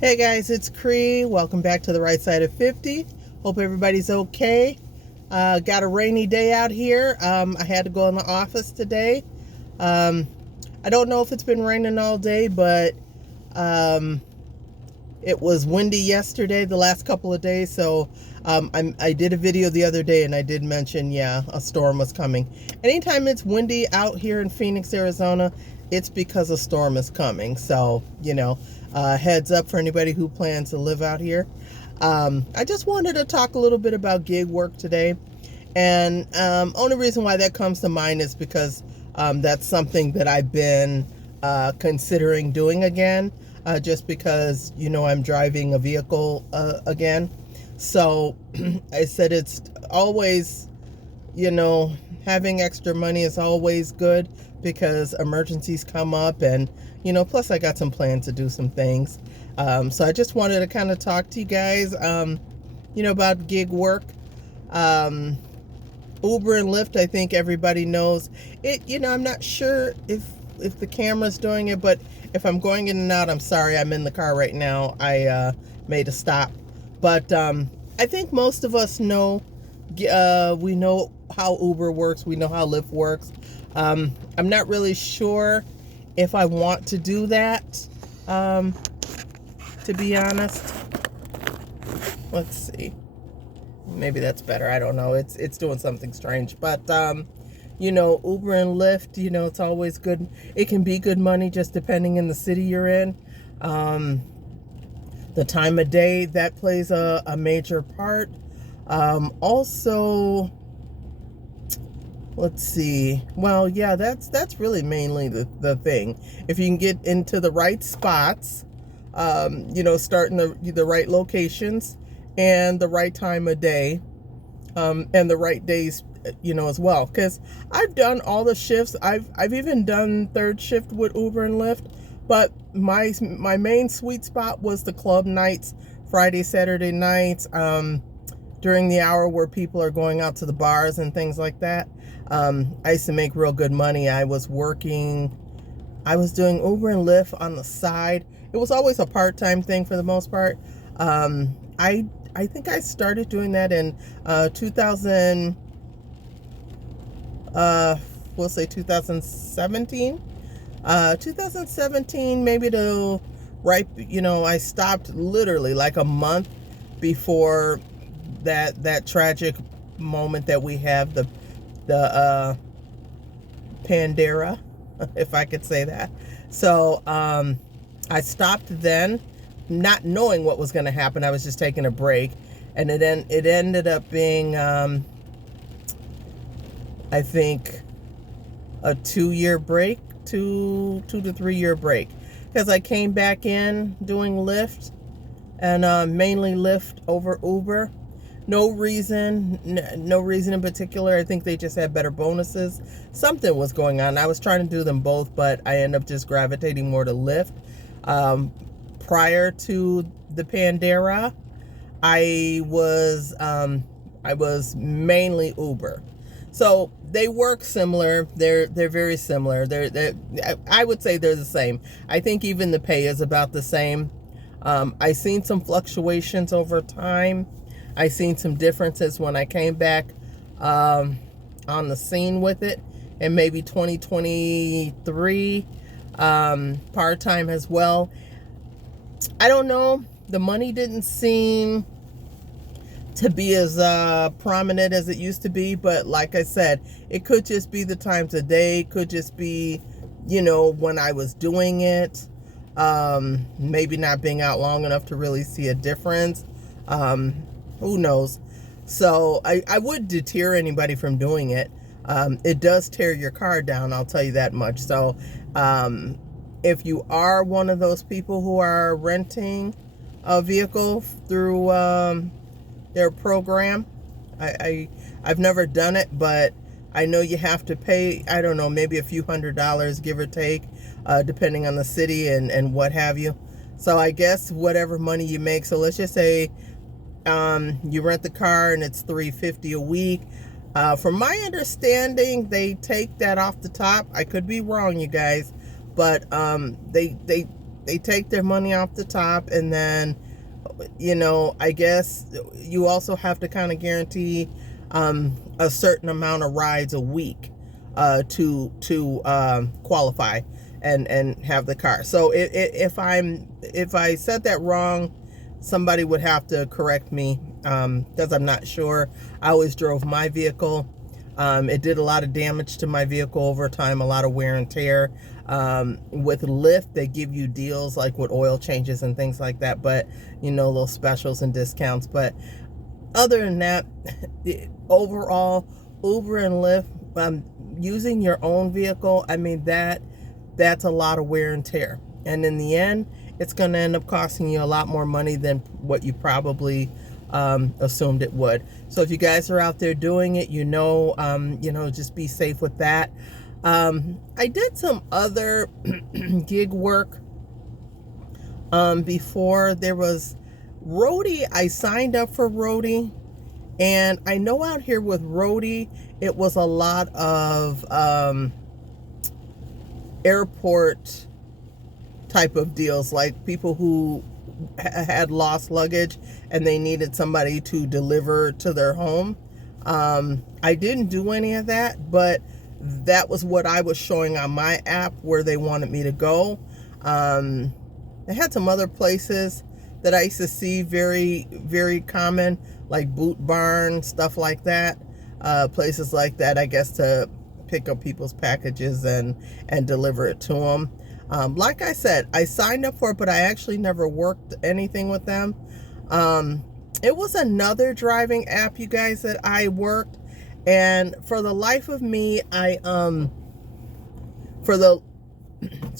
Hey guys, it's Cree. Welcome back to the right side of 50. Hope everybody's okay. Got a rainy day out here. I had to go in the office today. Um, I don't know if it's been raining all day, but um, it was windy yesterday, the last couple of days. So I did a video the other day and I did mention, yeah, a storm was coming. Anytime it's windy out here in Phoenix, Arizona, it's because a storm is coming. So, heads up for anybody who plans to live out here. I just wanted to talk a little bit about gig work today. And only reason why that comes to mind is because that's something that I've been considering doing again, just because, I'm driving a vehicle again. So I said it's always, having extra money is always good because emergencies come up and, plus I got some plans to do some things. So I just wanted to kind of talk to you guys, about gig work. Uber and Lyft, I think everybody knows it. I'm not sure if the camera's doing it, but if I'm going in and out, I'm sorry. I'm in the car right now. I made a stop, but I think most of us know. We know how Uber works. We know how Lyft works. I'm not really sure if I want to do that. To be honest, let's see. Maybe that's better. I don't know. It's doing something strange. But Uber and Lyft, it's always good. It can be good money just depending in the city you're in. The time of day, that plays a major part. Also, let's see. Well, yeah, that's really mainly the thing. If you can get into the right spots, start in the right locations and the right time of day, and the right days, as well. Because I've done all the shifts. I've even done third shift with Uber and Lyft, but my main sweet spot was the club nights, Friday, Saturday nights, during the hour where people are going out to the bars and things like that. I used to make real good money. I was doing Uber and Lyft on the side. It was always a part-time thing for the most part. I think I started doing that in 2017. 2017, maybe I stopped literally like a month before that tragic moment that we have, the Pandera, if I could say that. So I stopped then, not knowing what was going to happen. I was just taking a break, and it ended up being I think a 2-year break, 2 to 3 year break, because I came back in doing Lyft, and mainly Lyft over Uber. No reason in particular. I think they just had better bonuses. Something was going on. I was trying to do them both, but I ended up just gravitating more to Lyft. Prior to the Pandera, I was mainly Uber. So they work similar. They're very similar. I would say they're the same. I think even the pay is about the same. I seen some fluctuations over time. I seen some differences when I came back on the scene with it, and maybe 2023, part-time as well. I don't know. The money didn't seem to be as prominent as it used to be, but like I said, it could just be the times of day. It could just be, when I was doing it, maybe not being out long enough to really see a difference. Who knows? So I would deter anybody from doing it. It does tear your car down, I'll tell you that much. So if you are one of those people who are renting a vehicle through their program, I've never done it, but I know you have to pay, I don't know, maybe a few $100s, give or take, depending on the city and what have you. So I guess whatever money you make, so let's just say you rent the car and it's $350 a week. From my understanding, they take that off the top. I could be wrong, you guys, but they they take their money off the top, and then, you know, I guess you also have to kind of guarantee a certain amount of rides a week to qualify and have the car. So if I said that wrong, somebody would have to correct me, because I'm not sure. I always drove my vehicle. It did a lot of damage to my vehicle over time, a lot of wear and tear. With Lyft, they give you deals like with oil changes and things like that, but you know, little specials and discounts. But other than that, overall, Uber and Lyft, using your own vehicle, I mean, that's a lot of wear and tear. And in the end, it's going to end up costing you a lot more money than what you probably assumed it would. So if you guys are out there doing it, you know, just be safe with that. I did some other gig work before. There was Roadie. I signed up for Roadie, and I know out here with Roadie, it was a lot of airport type of deals, like people who had lost luggage and they needed somebody to deliver to their home. I didn't do any of that, but that was what I was showing on my app where they wanted me to go. They had some other places that I used to see very, very common, like Boot Barn, stuff like that. Places like that, I guess, to pick up people's packages and deliver it to them. Like I said, I signed up for it, but I actually never worked anything with them. It was another driving app, you guys, that I worked. And for the life of me, I was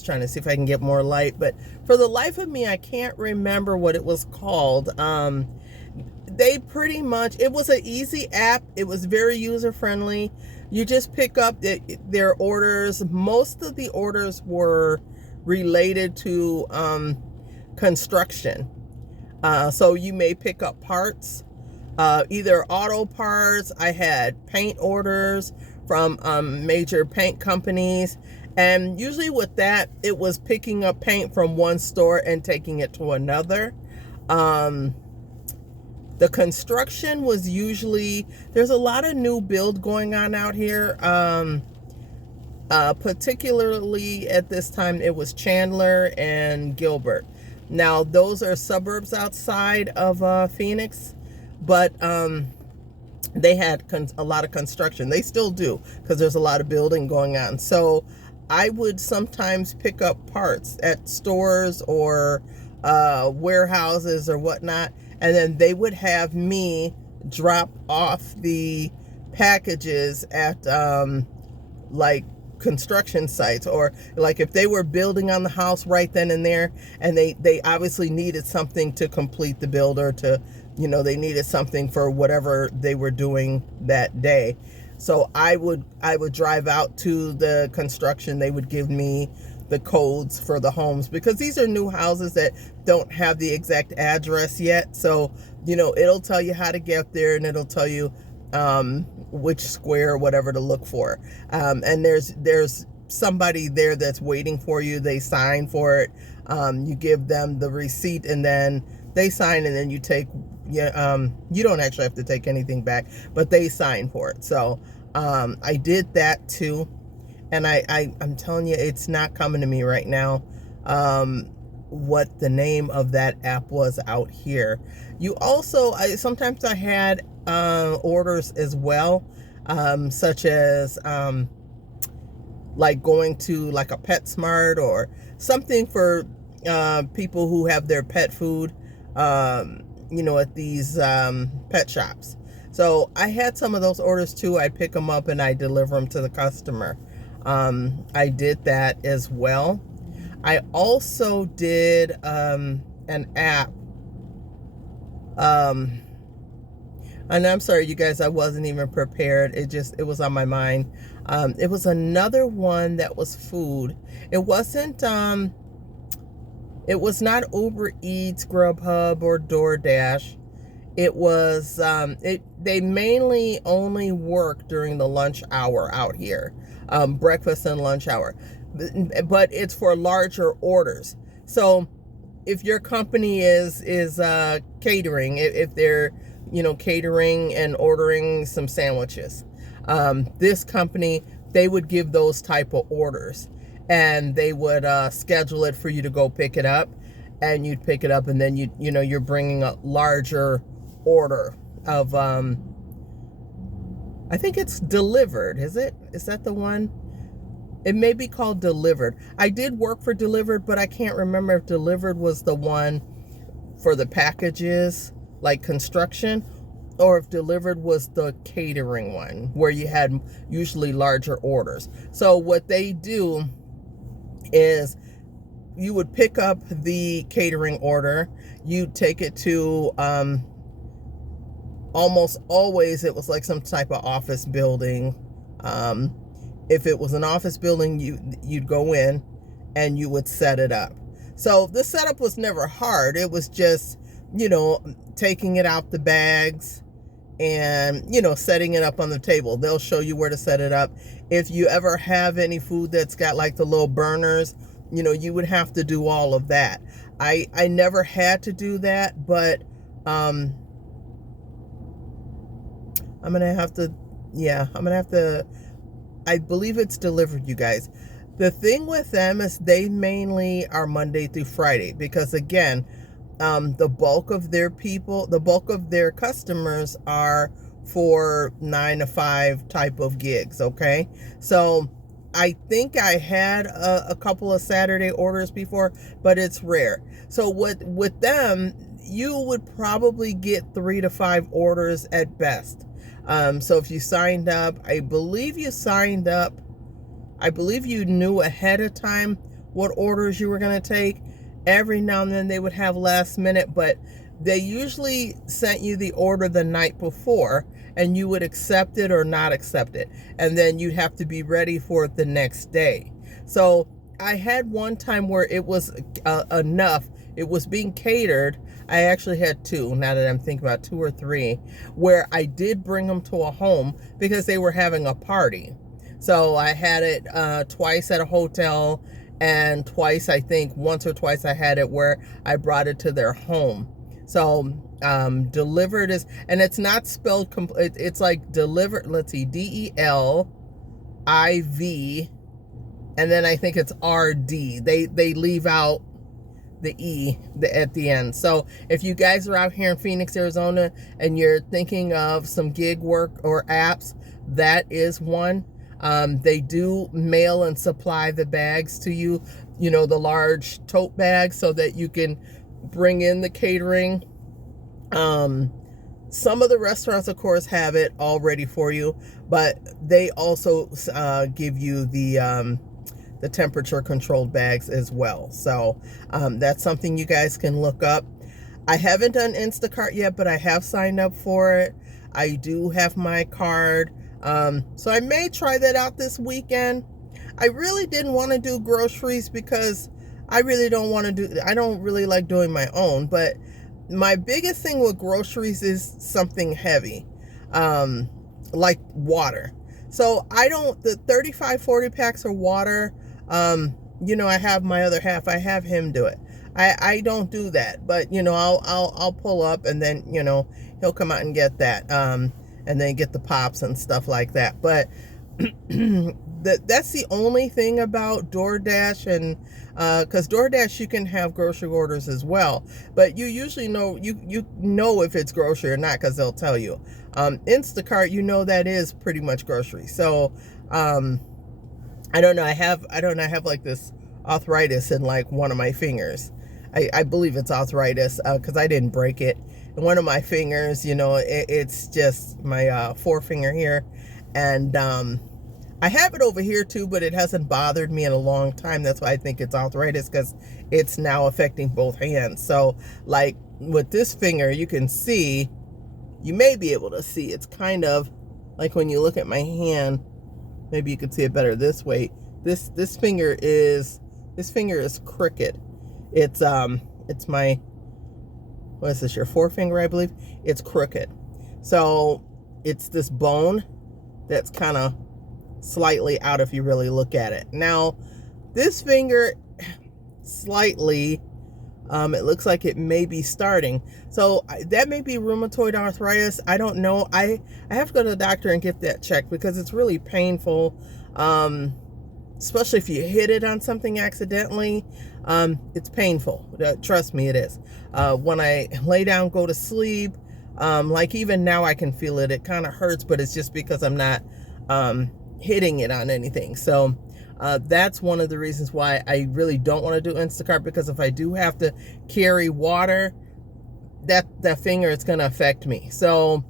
trying to see if I can get more light, but for the life of me, I can't remember what it was called. They pretty much, it was an easy app. It was very user friendly. You just pick up their orders. Most of the orders were related to construction. So you may pick up parts, either auto parts. I had paint orders from major paint companies. And usually with that, it was picking up paint from one store and taking it to another. The construction was usually, there's a lot of new build going on out here. Particularly at this time, it was Chandler and Gilbert. Now, those are suburbs outside of Phoenix, but they had a lot of construction. They still do, because there's a lot of building going on. So I would sometimes pick up parts at stores or warehouses or whatnot, and then they would have me drop off the packages at like construction sites, or like if they were building on the house right then and there, and they obviously needed something to complete the build, or to, you know, they needed something for whatever they were doing that day. So I would drive out to the construction. They would give me the codes for the homes, because these are new houses that don't have the exact address yet. So, you know, it'll tell you how to get there, and it'll tell you which square or whatever to look for. And there's somebody there that's waiting for you. They sign for it. You give them the receipt, and then they sign, and then you take, you don't actually have to take anything back, but they sign for it. So I did that too. And I'm telling you, it's not coming to me right now what the name of that app was out here. You also, sometimes I had orders as well, such as like going to like a PetSmart or something for people who have their pet food, you know, at these pet shops. So I had some of those orders too. I pick them up and I deliver them to the customer. I did that as well. I also did an app. And I'm sorry, you guys, I wasn't even prepared. It was on my mind. It was another one that was food. It wasn't, it was not Uber Eats, Grubhub, or DoorDash. It was, they mainly only work during the lunch hour out here. Breakfast and lunch hour, but it's for larger orders. So if your company is catering, if they're, catering and ordering some sandwiches, this company, they would give those type of orders, and they would schedule it for you to go pick it up, and you'd pick it up, and then you're bringing a larger order of I think it's Delivered. Is that the one? It may be called Delivered. I did work for Delivered, but I can't remember if Delivered was the one for the packages, like construction, or if Delivered was the catering one where you had usually larger orders. So what they do is you would pick up the catering order, you take it to almost always it was like some type of office building. If it was an office building, you'd go in and you would set it up. So the setup was never hard. It was just, taking it out the bags and, setting it up on the table. They'll show you where to set it up. If you ever have any food that's got like the little burners, you would have to do all of that. I never had to do that, but I'm going to have to, I believe it's Delivered, you guys. The thing with them is they mainly are Monday through Friday, because again, the bulk of their customers are for 9 to 5 type of gigs. Okay. So I think I had a couple of Saturday orders before, but it's rare. So with them, you would probably get 3 to 5 orders at best. So if you signed up, I believe you knew ahead of time what orders you were going to take. Every now and then they would have last minute, but they usually sent you the order the night before, and you would accept it or not accept it. And then you'd have to be ready for it the next day. So I had one time where it was enough. It was being catered. I actually had 2, now that I'm thinking about 2 or 3, where I did bring them to a home because they were having a party. So I had it twice at a hotel, and twice, I think once or twice I had it where I brought it to their home. So Delivered is, and it's not spelled it's like Delivered, let's see, DELIV, and then I think it's RD. They leave out the E at the end. So if you guys are out here in Phoenix, Arizona, and you're thinking of some gig work or apps, that is one. They do mail and supply the bags to you, the large tote bags, so that you can bring in the catering. Some of the restaurants, of course, have it all ready for you, but they also give you the temperature controlled bags as well. So that's something you guys can look up. I haven't done Instacart yet, but I have signed up for it. I do have my card. So I may try that out this weekend. I really didn't want to do groceries because I don't really like doing my own, but my biggest thing with groceries is something heavy, like water. So the 35, 40 packs of water, I have my other half, I have him do it. I don't do that, but I'll pull up, and then, he'll come out and get that. And then get the pops and stuff like that. But that's the only thing about DoorDash, and because DoorDash, you can have grocery orders as well, but you usually know if it's grocery or not, because they'll tell you. Instacart, that is pretty much grocery. So I don't know. I have like this arthritis in like one of my fingers. I believe it's arthritis because I didn't break it. And one of my fingers, it's just my forefinger here. And I have it over here too, but it hasn't bothered me in a long time. That's why I think it's arthritis, because it's now affecting both hands. So like with this finger, you may be able to see, it's kind of like when you look at my hand, maybe you could see it better this way. This finger is crooked. It's my, what is this, your forefinger, I believe? It's crooked. So it's this bone that's kind of slightly out if you really look at it. Now, this finger, slightly. It looks like it may be starting. So that may be rheumatoid arthritis. I don't know. I have to go to the doctor and get that checked because it's really painful. Especially if you hit it on something accidentally. It's painful. Trust me, it is. When I lay down, go to sleep, like even now I can feel it. It kind of hurts, but it's just because I'm not hitting it on anything. So that's one of the reasons why I really don't want to do Instacart, because if I do have to carry water, that finger is going to affect me. So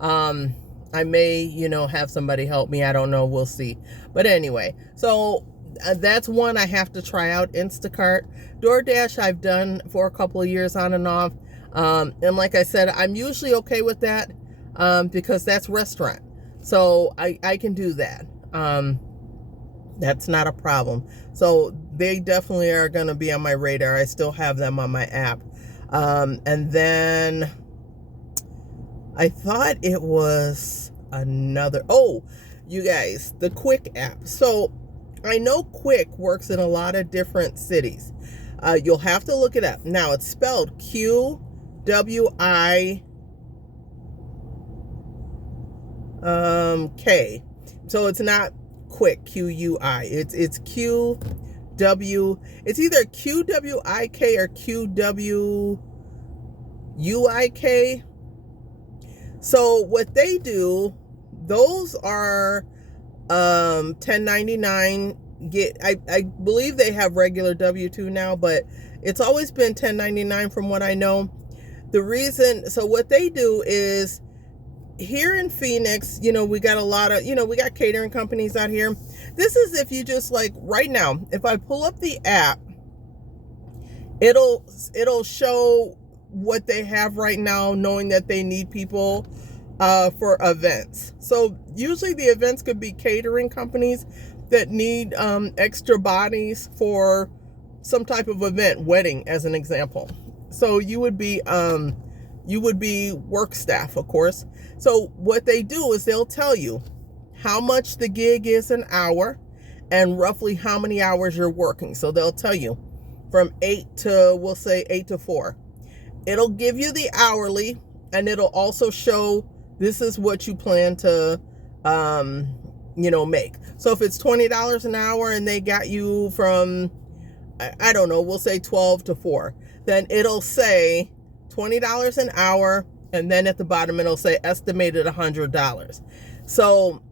I may, have somebody help me. I don't know. We'll see. But anyway, so that's one I have to try out, Instacart. DoorDash I've done for a couple of years on and off. And like I said, I'm usually okay with that because that's restaurant. So I can do that. That's not a problem. So they definitely are going to be on my radar. I still have them on my app. And then I thought it was another. Oh, you guys, the Quick app. So I know Quick works in a lot of different cities. You'll have to look it up. Now it's spelled Q-W-I-K. So it's not Quick, Q-U-I. It's Q-W. It's either Q-W-I-K or Q-W-U-I-K. So what they do, those are 1099. I believe they have regular W-2 now, but it's always been 1099 from what I know. The reason, so what they do is, here in Phoenix, we got a lot of, we got catering companies out here. This is if you just like right now, if I pull up the app, it'll show what they have right now, knowing that they need people for events. So usually the events could be catering companies that need extra bodies for some type of event, wedding as an example. So you would be work staff, of course. So what they do is they'll tell you how much the gig is an hour and roughly how many hours you're working. So they'll tell you from 8 to, we'll say 8 to 4. It'll give you the hourly, and it'll also show this is what you plan to, make. So if it's $20 an hour and they got you from, I don't know, we'll say 12 to 4, then it'll say $20 an hour. And then at the bottom, it'll say estimated $100. So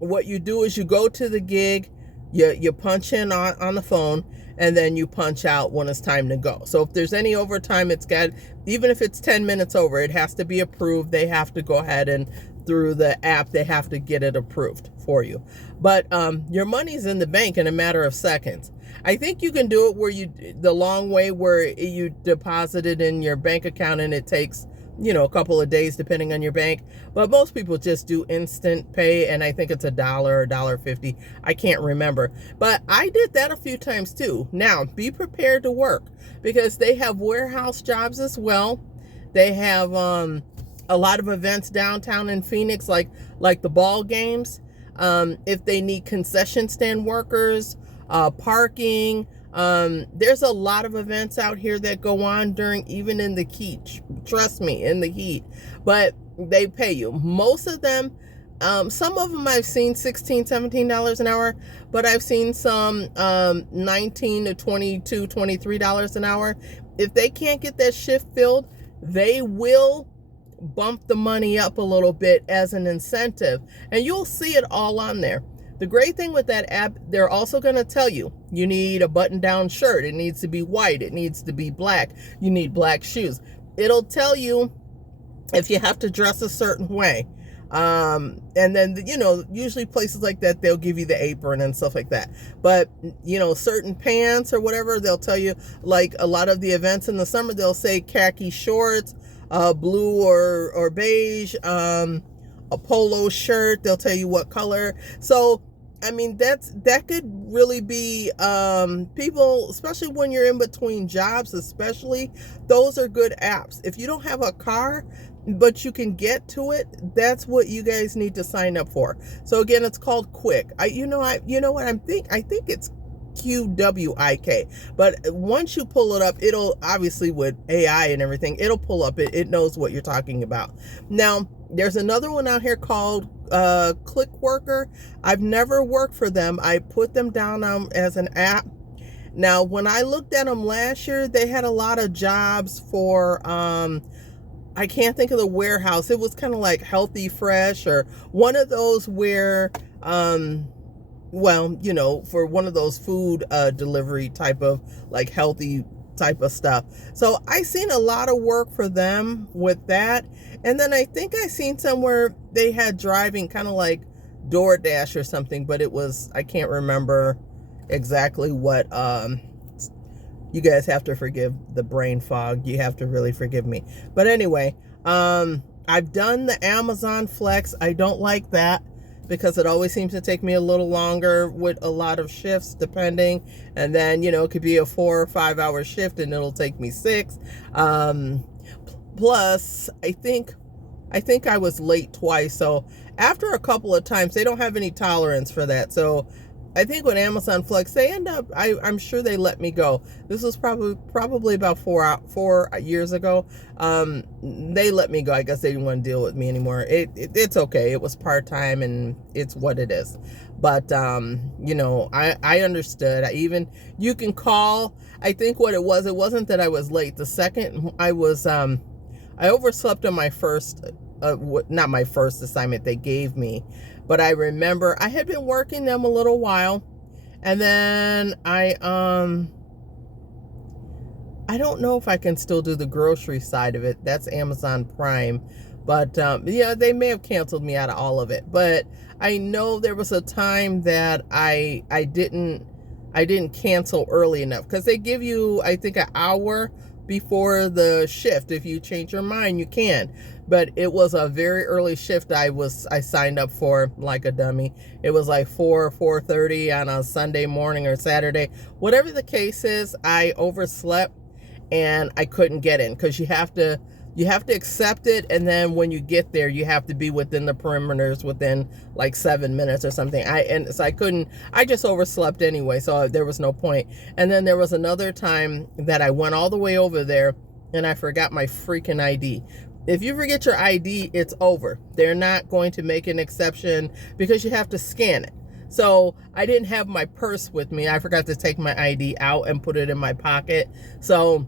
what you do is you go to the gig, you punch in on the phone, and then you punch out when it's time to go. So if there's any overtime, even if it's 10 minutes over, it has to be approved. They have to go ahead and through the app, they have to get it approved for you. But your money's in the bank in a matter of seconds. I think you can do it the long way where you deposit it in your bank account and it takes a couple of days depending on your bank, but most people just do instant pay, and I think it's $1 or $1.50. I can't remember, but I did that a few times too. Now be prepared to work because they have warehouse jobs as well. They have a lot of events downtown in Phoenix, like the ball games. If they need concession stand workers, parking. There's a lot of events out here that go on even in the heat. Trust me, in the heat. But they pay you. Most of them, some of them I've seen $16, $17 an hour, but I've seen some $19 to $22, $23 an hour. If they can't get that shift filled, they will bump the money up a little bit as an incentive. And you'll see it all on there. The great thing with that app, they're also going to tell you need a button-down shirt. It needs to be white. It needs to be black. You need black shoes. It'll tell you if you have to dress a certain way. And then, usually places like that, they'll give you the apron and stuff like that. But, certain pants or whatever, they'll tell you, like a lot of the events in the summer, they'll say khaki shorts, blue or beige, a polo shirt. They'll tell you what color. So I mean, that could really be people, especially when you're in between jobs, especially, those are good apps. If you don't have a car but you can get to it, that's what you guys need to sign up for. So again, it's called Quick. I think it's QWIK. But once you pull it up, it'll obviously, with AI and everything, it'll pull up. It knows what you're talking about. Now, there's another one out here called Clickworker. I've never worked for them. I put them down as an app. Now, when I looked at them last year, they had a lot of jobs for, I can't think of the warehouse. It was kind of like Healthy Fresh, or one of those where, well, you know, for one of those food delivery type of, like, healthy type of stuff. So I seen a lot of work for them with that. And then I think I seen somewhere they had driving, kind of like DoorDash or something, but it was, I can't remember exactly what. You guys have to forgive the brain fog. You have to really forgive me. But anyway, I've done the Amazon Flex. I don't like that because it always seems to take me a little longer with a lot of shifts depending. And then, you know, it could be a 4 or 5 hour shift and it'll take me 6. Plus, I think I was late twice. So after a couple of times, they don't have any tolerance for that. So I think with Amazon Flex, they end up, I'm sure they let me go. This was probably about 4 years ago. They let me go. I guess they didn't want to deal with me anymore. It's okay. It was part-time and it's what it is. But, you know, I understood. You can call. I think what it wasn't that I was late. The second I was, I overslept on my first, not my first assignment they gave me. But I remember I had been working them a little while, and then I don't know if I can still do the grocery side of it. That's Amazon Prime. But yeah, they may have canceled me out of all of it. But I know there was a time that I didn't cancel early enough, because they give you, I think, an hour before the shift. If you change your mind, you can. But it was a very early shift I signed up for, like a dummy. It was like 4:30 on a Sunday morning or Saturday. Whatever the case is, I overslept and I couldn't get in, because you have to accept it, and then when you get there, you have to be within the perimeters within like 7 minutes or something. I just overslept anyway, so there was no point. And then there was another time that I went all the way over there and I forgot my freaking ID. If you forget your ID, it's over. They're not going to make an exception because you have to scan it. So I didn't have my purse with me. I forgot to take my ID out and put it in my pocket. So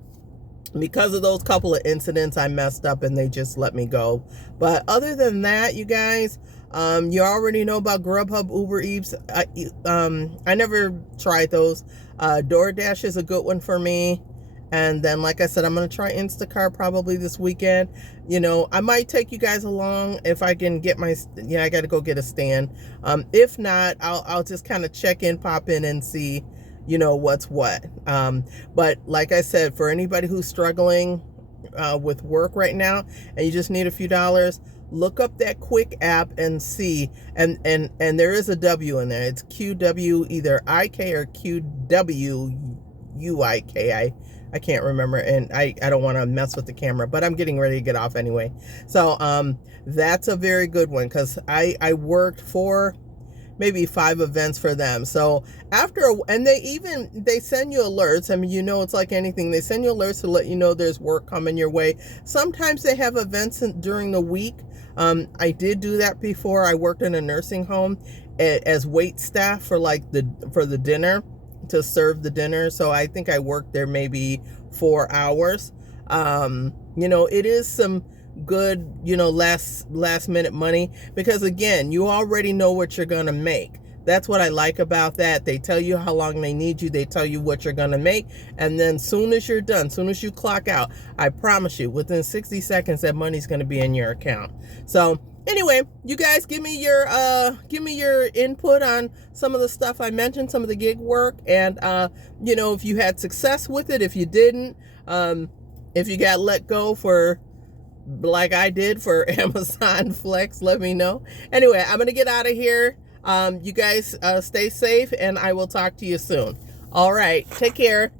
because of those couple of incidents, I messed up and they just let me go. But other than that, you guys, you already know about Grubhub, Uber Eats. I never tried those. DoorDash is a good one for me. And then, like I said, I'm going to try Instacart probably this weekend. You know, I might take you guys along if I can get I got to go get a stand. If not, I'll just kind of check in, pop in and see, you know, what's what. But like I said, for anybody who's struggling with work right now and you just need a few dollars, look up that Quick app and see. And there is a W in there. It's QW, either IK or QWUIK. I can't remember, and I don't want to mess with the camera, but I'm getting ready to get off anyway. So that's a very good one, because I worked for maybe 5 events for them. So and they send you alerts. I mean, you know, it's like anything. They send you alerts to let you know there's work coming your way. Sometimes they have events during the week. I did do that before. I worked in a nursing home as wait staff for the dinner, to serve the dinner. So I think I worked there maybe 4 hours. You know, it is some good, you know, last minute money, because again, you already know what you're gonna make. That's what I like about that. They tell you how long they need you. They tell you what you're gonna make, and then soon as you're done, soon as you clock out, I promise you, within 60 seconds, that money's gonna be in your account. So anyway, you guys, give me your input on some of the stuff I mentioned, some of the gig work, and you know, if you had success with it, if you didn't, if you got let go for, like I did, for Amazon Flex, let me know. Anyway, I'm gonna get out of here. You guys stay safe, and I will talk to you soon. All right, take care.